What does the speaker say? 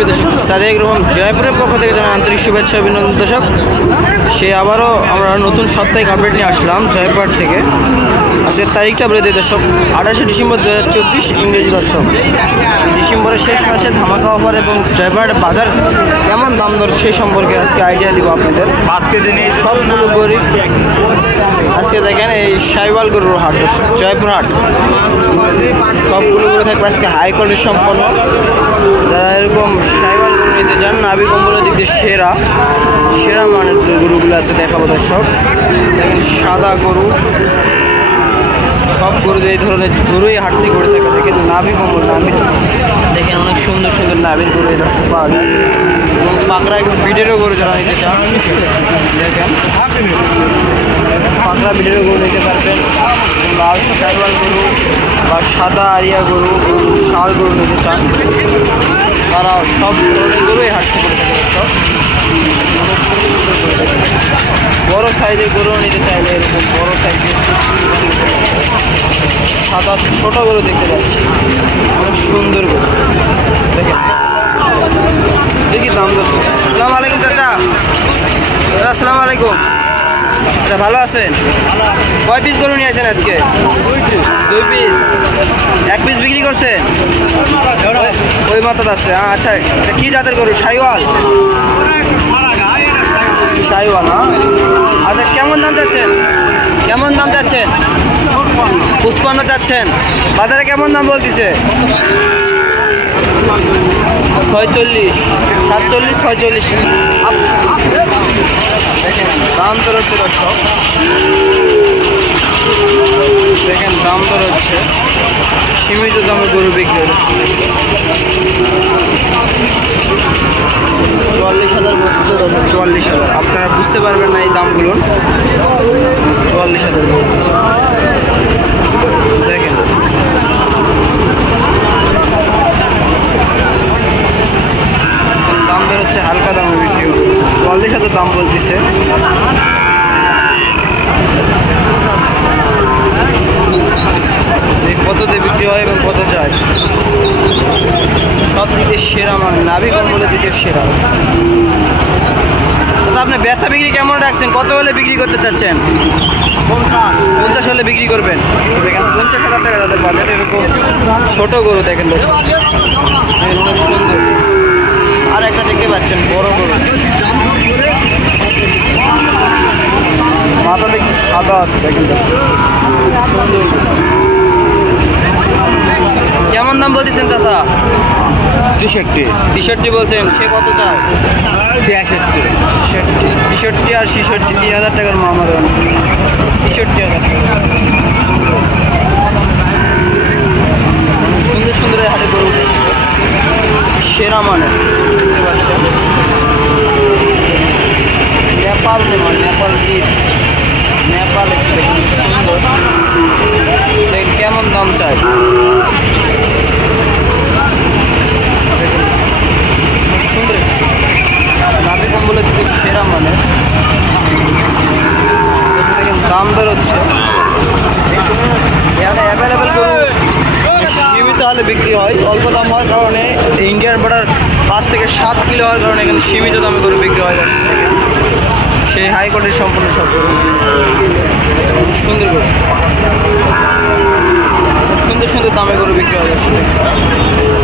সুপ্রিয় দর্শক সাদেক রহমান জয়পুরের পক্ষ থেকে জানাই আন্তরিক শুভেচ্ছা অভিনন্দন দর্শক। সে আবারও আমরা নতুন সাপ্তাহিক আপডেট নিয়ে আসলাম জয়পুর থেকে। আজকের তারিখটা বলে দিই দর্শক আঠাশে ডিসেম্বর দু হাজার চব্বিশ ইংরেজি দর্শক। ডিসেম্বরের শেষ মাসে ধামাকা অফার এবং জয়পুরহাট বাজার কেমন দাম দর সেই সম্পর্কে আজকে আইডিয়া দিব আপনাদের। আজকে দিনে সবগুলো গরিব আজকে দেখেন এই সাইবাল গরুর হাট দর্শক জয়পুর হাট সবগুলো করে থাকবে আজকে হাই কোয়ালিটি সম্পন্ন। যারা সাইবাল গরু নিতে চান নাবি কম্বলের দিক দিয়ে সেরা। সেরা মানের গরুগুলো আছে দেখাবো দর্শক। দেখেন সাদা গরু। সব গরু এই ধরনের গরুই হাট থেকে করে থাকে। দেখেন নাভি কম্বল নাভি। দেখেন অনেক সুন্দর সুন্দর নাভির গরু এই দর্শক পাওয়া যায়। এবং পাকড়া একদম বিডেরও গরু যারা নিতে চান, দেখেন। পাকড়া, বিডেরও গরু নিতে পারবেন। লাল সাইওয়াল গরু বা সাদা আরিয়া গরু শাল গরু নিতে চান। তারা সব গরুই হাট করে বড় সাইজের গরু নিতে চাইলে এরকম বড় সাইজের সাদা ছোট গরু দেখতে পাচ্ছি। অনেক সুন্দর গরু। দেখেন আচ্ছা ভালো আছেন? কয় পিস গরু নিয়ে আছেন আজকে? দুই পিস এক পিস বিক্রি করছেন? ওই- মাথাত আছে। আচ্ছা এটা কি জাতের গরু? সাইওয়াল? সাইওয়াল হ্যাঁ আচ্ছা কেমন দাম চাচ্ছেন? কেমন দাম চাচ্ছেন? পুষ্পান্ন চাচ্ছেন। বাজারে কেমন দাম বলতেছে? ছয়চল্লিশ। সাতচল্লিশ, ছয়চল্লিশ। দেখেন, দাম দর হচ্ছে দর্শক। দেখেন, দাম দর হচ্ছে সীমিত দামে গরু বিক্রি চুয়াল্লিশ হাজার চুয়াল্লিশ হাজার। আপনারা বুঝতে পারবেন না এই দামগুলো চুয়াল্লিশ হাজার বলতেছে দেখেন দাম বেরোচ্ছে হালকা দামে বিক্রি হবে চুয়াল্লিশ হাজার দাম বলতেছে। এই কত দিয়ে বিক্রি হয় এবং কত চায় সব দিকে সেরা মানে নাভি কম্বলের দিকে সেরা। আচ্ছা আপনি বেচা বিক্রি কেমন রাখছেন? কত হলে বিক্রি করতে চাচ্ছেন? পঞ্চাশ। হলে বিক্রি করবেন? দেখেন পঞ্চাশ হাজার টাকা তাদের বাজার এরকম ছোট গরু দেখেন দর্শক। অনেক সুন্দর। আর একটা দেখতে পাচ্ছেন বড় গরু। সাদা আছে দেখেন কেমন দাম বলতেছেন চাচা? তেষট্টি। টি বলছেন সে কত চায়? ছিয়াষট্টি। ছেষট্টি তেষট্টি আর ছেষট্টি তিন হাজার টাকার মামা দেন। তেষট্টি হাজার টাকা। সুন্দর সুন্দর হাটে গরু সেরা মানে বুঝতে পারছেন নেপাল নেপাল নেপাল কি নেপাল একটু দেখুন সুন্দর দেখেন চায় সুন্দর নাভি সেরা মানে দাম বেরোচ্ছে এখানে সীমিত হালে বিক্রি হয় অল্প দাম হওয়ার কারণে ইন্ডিয়ান বর্ডার পাঁচ থেকে সাত কিলো হওয়ার কারণে সীমিত দামে গরু বিক্রি হয় দর্শক দেখেন। সেই হাই কোয়ালিটির সম্পূর্ণ সব গরু সুন্দর গরু সুন্দর দামে গরু বিক্রি হয় দর্শক।